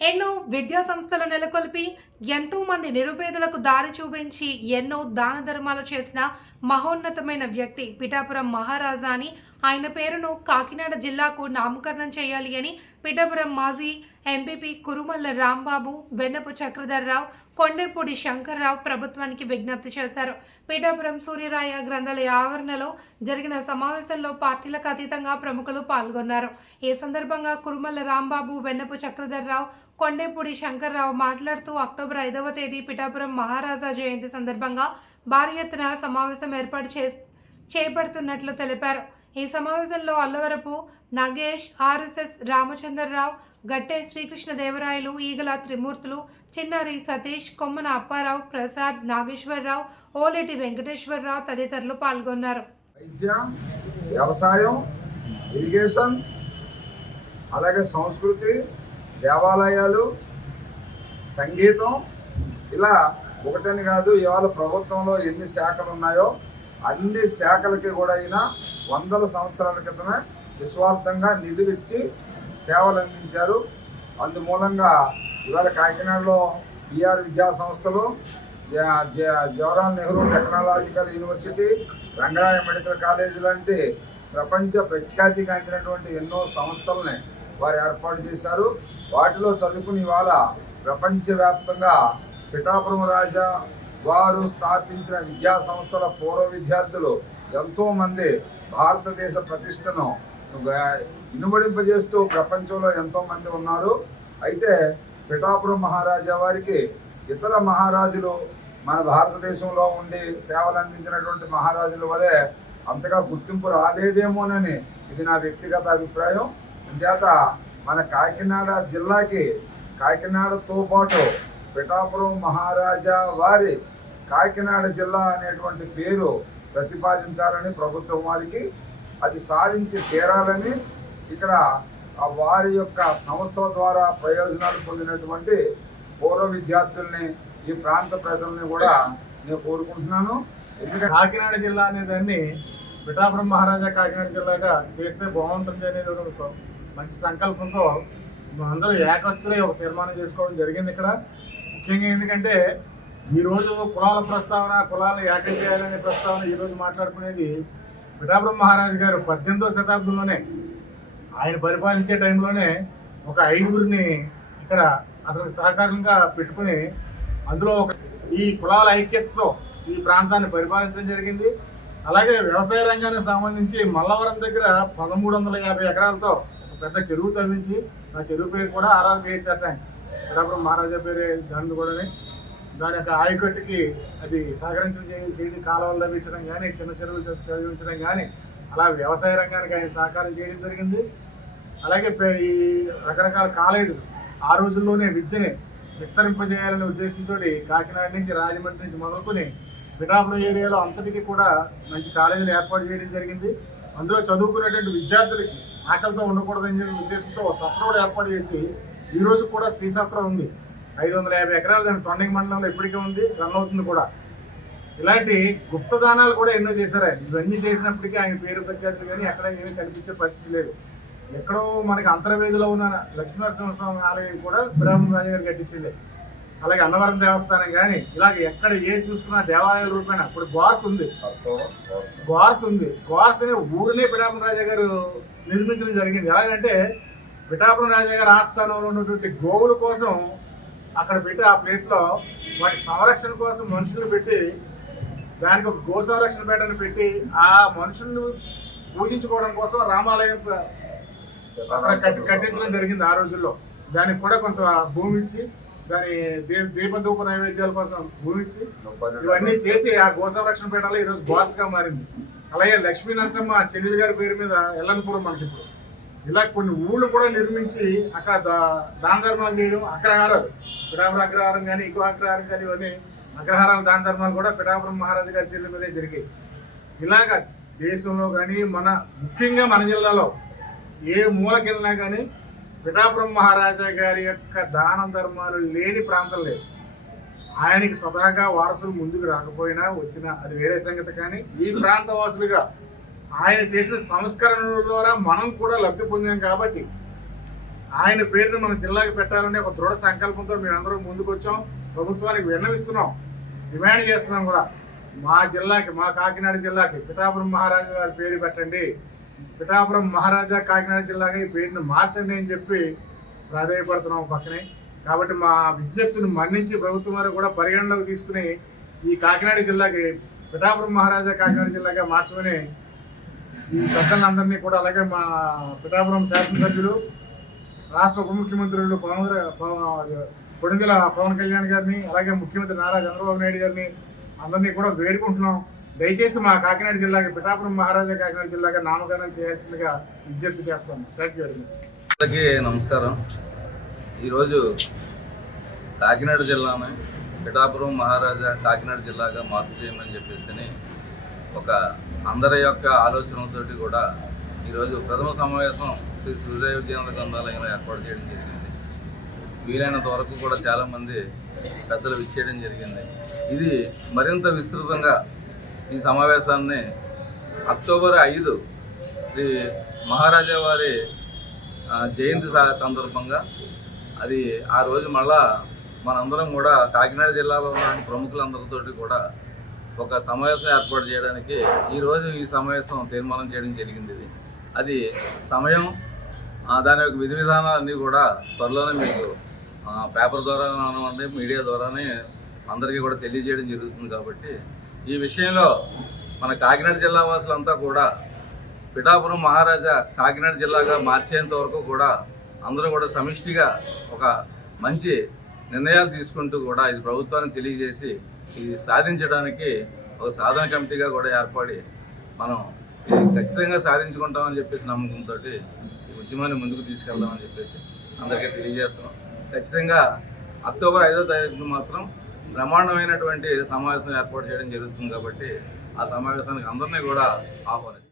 ఎన్నో విద్యా సంస్థలు నెలకొల్పి ఎంతో మంది నిరుపేదలకు దారి చూపించి ఎన్నో దాన ధర్మాలు చేసిన మహోన్నతమైన వ్యక్తి పిఠాపురం మహారాజా అని. ఆయన పేరును కాకినాడ జిల్లాకు నామకరణం చేయాలి అని పిఠాపురం మాజీ ఎంపీపీ కురుమల్ల రాంబాబు వెన్నపు చక్రధర్రావు కొండేపూడి శంకర్రావు ప్రభుత్వానికి విజ్ఞప్తి చేశారు. పిఠాపురం సూర్యరాయ గ్రంథాలయ ఆవరణలో జరిగిన సమావేశంలో పార్టీలకు అతీతంగా ప్రముఖులు పాల్గొన్నారు. ఈ సందర్భంగా కురుమల్ల రాంబాబు వెన్నపు చక్రధర్రావు కొండేపూడి శంకర్రావు మాట్లాడుతూ అక్టోబర్ ఐదవ తేదీ పిఠాపురం మహారాజా జయంతి సందర్భంగా భారీ ఎత్తున సమావేశం ఏర్పాటు చే చేపడుతున్నట్లు తెలిపారు. ఈ సమావేశంలో అల్లవరపు నగేష్ ఆర్ఎస్ఎస్ రామచంద్రరావు గట్టే శ్రీకృష్ణదేవరాయలు ఈగల త్రిమూర్తులు చిన్నారి సతీష్ కొమ్మన అప్పారావు ప్రసాద్ నాగేశ్వరరావు ఓలేటి వెంకటేశ్వరరావు తదితరులు పాల్గొన్నారు. వైద్య వ్యవసాయం ఇరిగేషన్ అలాగే సంస్కృతి దేవాలయాలు సంగీతం ఇలా ఒకటని కాదు ఇవాళ ప్రభుత్వంలో ఎన్ని శాఖలు ఉన్నాయో అన్ని శాఖలకి కూడా అయినా వందల సంవత్సరాల క్రితమే నిస్వార్థంగా నిధులు ఇచ్చి సేవలు అందించారు అందుమూలంగా ఇవాళ కాకినాడలో పిఆర్ విద్యా సంస్థలు జ- Jawaharlal Nehru technological university Rangaraya medical college లాంటి ప్రపంచ ప్రఖ్యాతిగాంచినటువంటి ఎన్నో సంస్థలని వారు ఏర్పాటు చేశారు. వాటిలో చదువుకుని ఇవాళ ప్రపంచవ్యాప్తంగా పిఠాపురం రాజా వారు స్థాపించిన విద్యా సంస్థల పూర్వ విద్యార్థులు ఎంతోమంది భారతదేశ ప్రతిష్టను ఇనుమడింపజేస్తూ ప్రపంచంలో ఎంతోమంది ఉన్నారు. అయితే పిఠాపురం మహారాజా వారికి ఇతర మహారాజులు మన భారతదేశంలో ఉండి సేవలు అందించినటువంటి మహారాజుల వలె అంతగా గుర్తింపు రాలేదేమోనని ఇది నా వ్యక్తిగత అభిప్రాయం. చేత మన కాకినాడ జిల్లాకి కాకినాడతో పాటు పిఠాపురం మహారాజా వారి కాకినాడ జిల్లా అనేటువంటి పేరు ప్రతిపాదించాలని ప్రభుత్వం వారికి అది సాధించి తీరాలని ఇక్కడ ఆ వారి యొక్క సంస్థల ద్వారా ప్రయోజనాలు పొందినటువంటి పూర్వ విద్యార్థుల్ని ఈ ప్రాంత ప్రజల్ని కూడా నేను కోరుకుంటున్నాను. ఎందుకంటే కాకినాడ జిల్లా అనేదాన్ని పిఠాపురం మహారాజా కాకినాడ జిల్లాగా చేస్తే బాగుంటుంది అనేది ఒక మంచి సంకల్పంతో అందరూ ఏకస్తులై ఒక తీర్మానం చేసుకోవడం జరిగింది ఇక్కడ. ముఖ్యంగా ఎందుకంటే ఈరోజు కులాల ప్రస్తావన కులాలను ఏకం చేయాలనే ప్రస్తావన ఈ రోజు మాట్లాడుకునేది పిఠాపురం మహారాజు గారు పద్దెనిమిదవ శతాబ్దంలోనే. ఆయన పరిపాలించే టైంలోనే ఒక ఐదుగురిని ఇక్కడ అతనికి సహకారంగా పెట్టుకుని అందులో ఒక ఈ కులాల ఐక్యతతో ఈ ప్రాంతాన్ని పరిపాలించడం జరిగింది. అలాగే వ్యవసాయ రంగానికి సంబంధించి మల్లవరం దగ్గర పదమూడు వందల యాభై ఎకరాలతో పెద్ద చెరువు తవ్వించి ఆ చెరువు పేరు కూడా ఆరాధన పేరు ట్యాంక్ పిఠాపురం మహారాజా పేరే దాని కూడా దాని యొక్క ఆయకట్టుకి అది సహకరించడం చేయడం కాలువలు లభించడం కానీ చిన్న చెరువులు చదివించడం కానీ అలా వ్యవసాయ రంగానికి ఆయన సహకారం చేయడం జరిగింది. అలాగే ఈ రకరకాల కాలేజీలు ఆ రోజుల్లోనే విద్యని విస్తరింపజేయాలనే ఉద్దేశంతో కాకినాడ నుంచి రాజమండ్రి నుంచి మొదలుకొని పిఠాపురం ఏరియాలో అంతటికీ కూడా మంచి కాలేజీలు ఏర్పాటు చేయడం జరిగింది. అందులో చదువుకునేటువంటి విద్యార్థులకి ఆకలితో ఉండకూడదని చెప్పి ఉద్దేశంతో సత్రం కూడా ఏర్పాటు చేసి ఈ రోజు కూడా శ్రీ సత్రం ఉంది. ఐదు వందల యాభై ఎకరాలు దాని తొండంగి మండలంలో ఇప్పటికే ఉంది రన్ అవుతుంది కూడా. ఇలాంటి గుప్తదానాలు కూడా ఎన్నో చేశారు ఆయన. ఇవన్నీ చేసినప్పటికీ ఆయన పేరు ప్రఖ్యాతులు కానీ ఎక్కడ ఏమీ కనిపించే పరిస్థితి లేదు. ఎక్కడో మనకి అంతర్వేదిలో ఉన్న లక్ష్మీనరసింహ స్వామి ఆలయం కూడా బ్రహ్మరాజు గారు కట్టించింది. అలాగే అన్నవరం దేవస్థానం కానీ ఇలాగ ఎక్కడ ఏ చూసుకున్నా దేవాలయాల రూపేణ ఇప్పుడు గోర్స్ ఉంది. గోర్స్ ఉంది. గోర్స్ అనే ఊరినే పిఠాపురం రాజా గారు నిర్మించడం జరిగింది. ఎలాగంటే పిఠాపురం రాజా గారి ఆస్థానంలో ఉన్నటువంటి గోవుల కోసం అక్కడ పెట్టి ఆ ప్లేస్లో వాటి సంరక్షణ కోసం మనుషులు పెట్టి దానికి ఒక గో సంరక్షణ పేటను పెట్టి ఆ మనుషుల్ని పూజించుకోవడం కోసం రామాలయం అక్కడ కట్టి కట్టించడం జరిగింది ఆ రోజుల్లో. దానికి కూడా కొంత భూమి ఇచ్చి దాని దీ దీపధూప నైవేద్యాల కోసం ఇచ్చి ఇవన్నీ చేసి ఆ గో సంరక్షణ పీఠాలు ఈరోజు బాస్గా మారింది. అలాగే లక్ష్మీ నరసమ్మ చెల్లెలు గారి పేరు మీద ఎల్లనపురం మనకి ఇప్పుడు. ఇలా కొన్ని ఊళ్ళు కూడా నిర్మించి అక్కడ దా- దాన ధర్మాలు చేయడం అగ్రహారాలు పిఠాపురం అగ్రహారం కానీ ఇంకో అగ్రహారం కానీ ఇవన్నీ అగ్రహారాల దాన ధర్మాలు కూడా పిఠాపురం మహారాజు గారి చెల్లెల మీదే జరిగాయి. ఇలాగ దేశంలో కానీ మన ముఖ్యంగా మన జిల్లాలో ఏ మూలకెళ్ళినా కానీ పిఠాపురం మహారాజా గారి యొక్క దాన ధర్మాలు లేని ప్రాంతం లేదు. ఆయనకి స్వతహాగా వారసులు ముందుకు రాకపోయినా వచ్చిన అది వేరే సంగతి కానీ ఈ ప్రాంత వాసులుగా ఆయన చేసిన సంస్కరణల ద్వారా మనం కూడా లబ్ధి పొందాం కాబట్టి ఆయన పేరును మన జిల్లాకి పెట్టాలని ఒక దృఢ సంకల్పంతో మేమందరం ముందుకు వచ్చాం ప్రభుత్వానికి విన్నవిస్తున్నాం. డిమాండ్ చేస్తున్నాం కూడా. మా జిల్లాకి మా కాకినాడ జిల్లాకి పిఠాపురం మహారాజు గారి పేరు పెట్టండి. పిఠాపురం మహారాజా కాకినాడ జిల్లాగా ఈ పేరును మార్చండి అని చెప్పి ప్రాధాయపడుతున్నాం పక్కనే. కాబట్టి మా విజ్ఞప్తిని మన్నించి ప్రభుత్వం వారు కూడా పరిగణలోకి తీసుకుని ఈ కాకినాడ జిల్లాకి పిఠాపురం మహారాజా కాకినాడ జిల్లాగా మార్చమని ఈ పెద్దలందరినీ కూడా అలాగే మా పిఠాపురం శాసనసభ్యులు రాష్ట్ర ఉప ముఖ్యమంత్రులు పవన్ కొడుదల పవన్ కళ్యాణ్ గారిని అలాగే ముఖ్యమంత్రి నారా చంద్రబాబు నాయుడు గారిని అందరినీ కూడా వేడుకుంటున్నాం. దయచేసి మా కాకినాడ జిల్లాకి పిఠాపురం మహారాజా కాకినాడ జిల్లాగా నామకరణం చేయాల్సిందిగా విజ్ఞప్తి చేస్తాం థ్యాంక్ యూ వెరీ మచ్ అందరికీ నమస్కారం. ఈరోజు కాకినాడ జిల్లాను పిఠాపురం మహారాజా కాకినాడ జిల్లాగా మార్పు చేయమని చెప్పేసి ఒక అందరి యొక్క ఆలోచనలతోటి కూడా ఈరోజు ప్రథమ సమావేశం శ్రీ సూర్య విజయేంద్ర గ్రంథాలయంలో ఏర్పాటు చేయడం జరిగింది. వీలైనంత వరకు కూడా చాలామంది పెద్దలు విచ్చేయడం జరిగింది. ఇది మరింత విస్తృతంగా ఈ సమావేశాన్ని అక్టోబర్ ఐదు శ్రీ మహారాజా వారి జయంతి సందర్భంగా అది ఆ రోజు మళ్ళా మనందరం కూడా కాకినాడ జిల్లాలో ఉన్న ప్రముఖులందరితోటి కూడా ఒక సమావేశం ఏర్పాటు చేయడానికి ఈ రోజు ఈ సమావేశం తీర్మానం చేయడం జరిగింది ఇది. అది సమయం దాని యొక్క విధి విధానాలన్నీ కూడా త్వరలోనే మీకు పేపర్ ద్వారా మీడియా ద్వారానే అందరికీ కూడా తెలియజేయడం జరుగుతుంది కాబట్టి ఈ విషయంలో మన కాకినాడ జిల్లా వాసులంతా కూడా పిఠాపురం మహారాజా కాకినాడ జిల్లాగా మార్చేంత వరకు కూడా అందరూ కూడా సమిష్టిగా ఒక మంచి నిర్ణయాలు తీసుకుంటూ కూడా ఇది ప్రభుత్వానికి తెలియజేసి ఇది సాధించడానికి ఒక సాధన కమిటీగా కూడా ఏర్పడి మనం ఖచ్చితంగా సాధించుకుంటామని చెప్పేసి నమ్మకంతో ఈ ఉద్యమాన్ని ముందుకు తీసుకెళ్దామని చెప్పేసి అందరికీ తెలియజేస్తున్నాం. ఖచ్చితంగా అక్టోబర్ ఐదో తారీఖున మాత్రం బ్రహ్మాండమైనటువంటి సమావేశం ఏర్పాటు చేయడం జరుగుతుంది కాబట్టి ఆ సమావేశానికి అందరినీ కూడా ఆహ్వానిస్తాం